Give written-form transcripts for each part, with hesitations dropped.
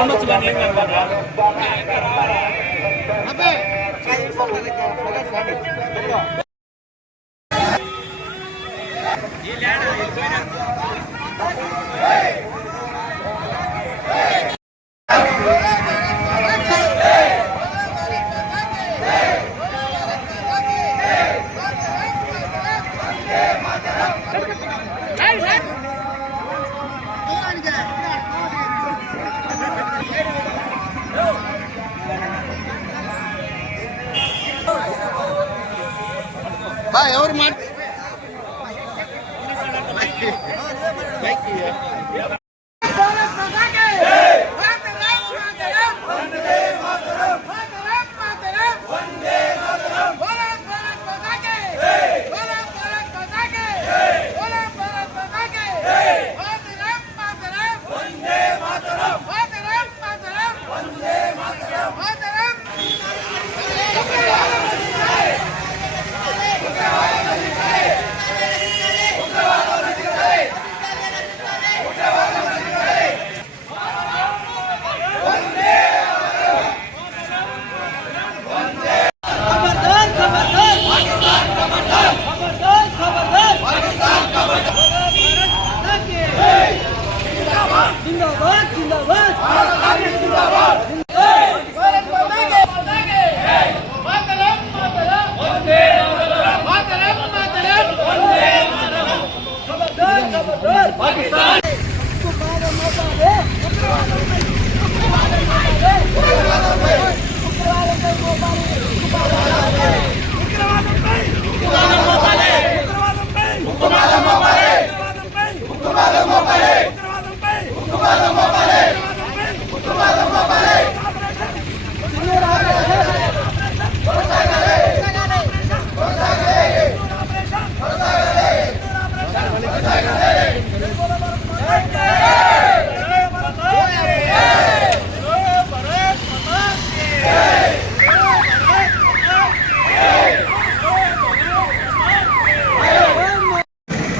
ఉండొచ్చు కానీ ఏం ఎవరు మాట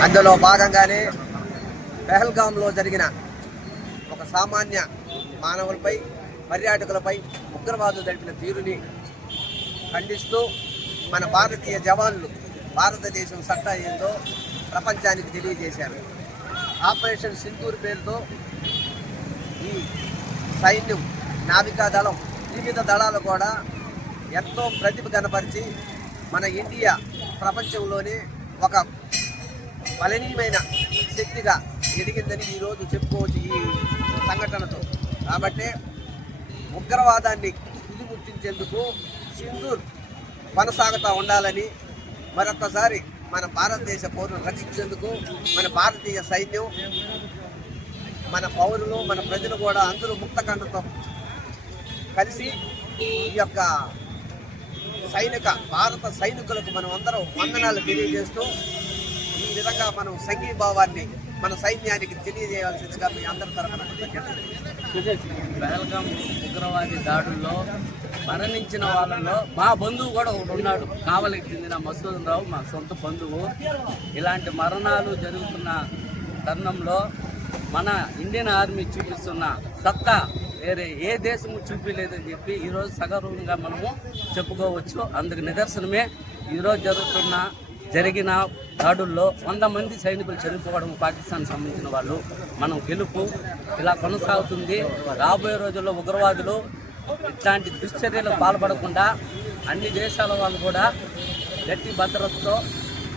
అందులో భాగంగానే పెహల్గాంలో జరిగిన ఒక సామాన్య మానవులపై పర్యాటకులపై ఉగ్రవాదులు జరిపిన తీరుని ఖండిస్తూ మన భారతీయ జవాన్లు భారతదేశం సత్తా ఏందో ప్రపంచానికి తెలియజేశారు. ఆపరేషన్ సింధూర్ పేరుతో ఈ సైన్యం, నావికా దళం, వివిధ దళాలు కూడా ఎంతో ప్రతిభ కనపరిచి మన ఇండియా ప్రపంచంలోనే ఒక బలనీయమైన శక్తిగా ఎదిగిందని ఈరోజు చెప్పుకోవచ్చు ఈ సంఘటనతో. కాబట్టి ఉగ్రవాదాన్ని తుదిముట్టించేందుకు సింధూర్ కొనసాగుతూ ఉండాలని మరొకసారి మన భారతదేశ పౌరులను రక్షించేందుకు మన భారతీయ సైన్యం, మన పౌరులు, మన ప్రజలు కూడా అందరూ ముక్తకంఠతో కలిసి ఈ యొక్క భారత సైనికులకు మనం అందరం వందనాలు తెలియజేస్తూ ఈ విధంగా మనం సంఘీభావాన్ని మన సైన్యానికి తెలియజేయాల్సిందిగా మీ అందరి తరఫున పెహల్గాం ఉగ్రవాది దాడుల్లో మరణించిన వాళ్ళలో మా బంధువు కూడా ఒకడు ఉన్నాడు. కావలికి చెందిన మసూద్ రావు మా సొంత బంధువు. ఇలాంటి మరణాలు జరుగుతున్న తరుణంలో మన ఇండియన్ ఆర్మీ చూపిస్తున్న సత్తా వేరే ఏ దేశము చూపించలేదని చెప్పి ఈరోజు సగర్వంగా మనము చెప్పుకోవచ్చు. అందుకు నిదర్శనమే ఈరోజు జరిగిన దాడుల్లో 100 మంది సైనికులు చనిపోవడం, పాకిస్తాన్ సంబంధించిన వాళ్ళు. మనం గెలుపు ఇలా కొనసాగుతుంది. రాబోయే రోజుల్లో ఉగ్రవాదులు ఇట్లాంటి దుశ్చర్యలకు పాల్పడకుండా అన్ని దేశాల వాళ్ళు కూడా గట్టి భద్రతతో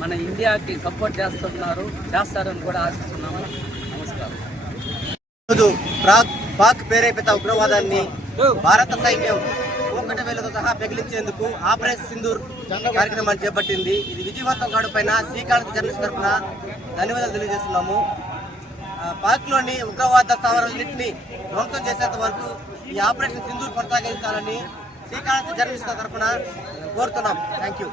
మన ఇండియాకి సపోర్ట్ చేస్తారని కూడా ఆశిస్తున్నాము. నమస్కారం. పాక్ ప్రేరేపిత ఉగ్రవాదాన్ని భారత సైన్యం ఒకటి వేలతో సహా పెగిలించేందుకు ఆపరేషన్ సింధూర్ కార్యక్రమాన్ని చేపట్టింది. ఇది విజయవంతం కావడం పైన శ్రీకాంత్ జర్నలిస్ట్ తరఫున ధన్యవాదాలు తెలియజేస్తున్నాము. పాక్లోని ఉగ్రవాద స్థావరాలన్నింటినీ ధ్వంసం చేసేంత వరకు ఈ ఆపరేషన్ సింధూర్ కొనసాగించాలని శ్రీకాంత్ జర్నలిస్ట్ తరఫున కోరుతున్నాం. Thank you.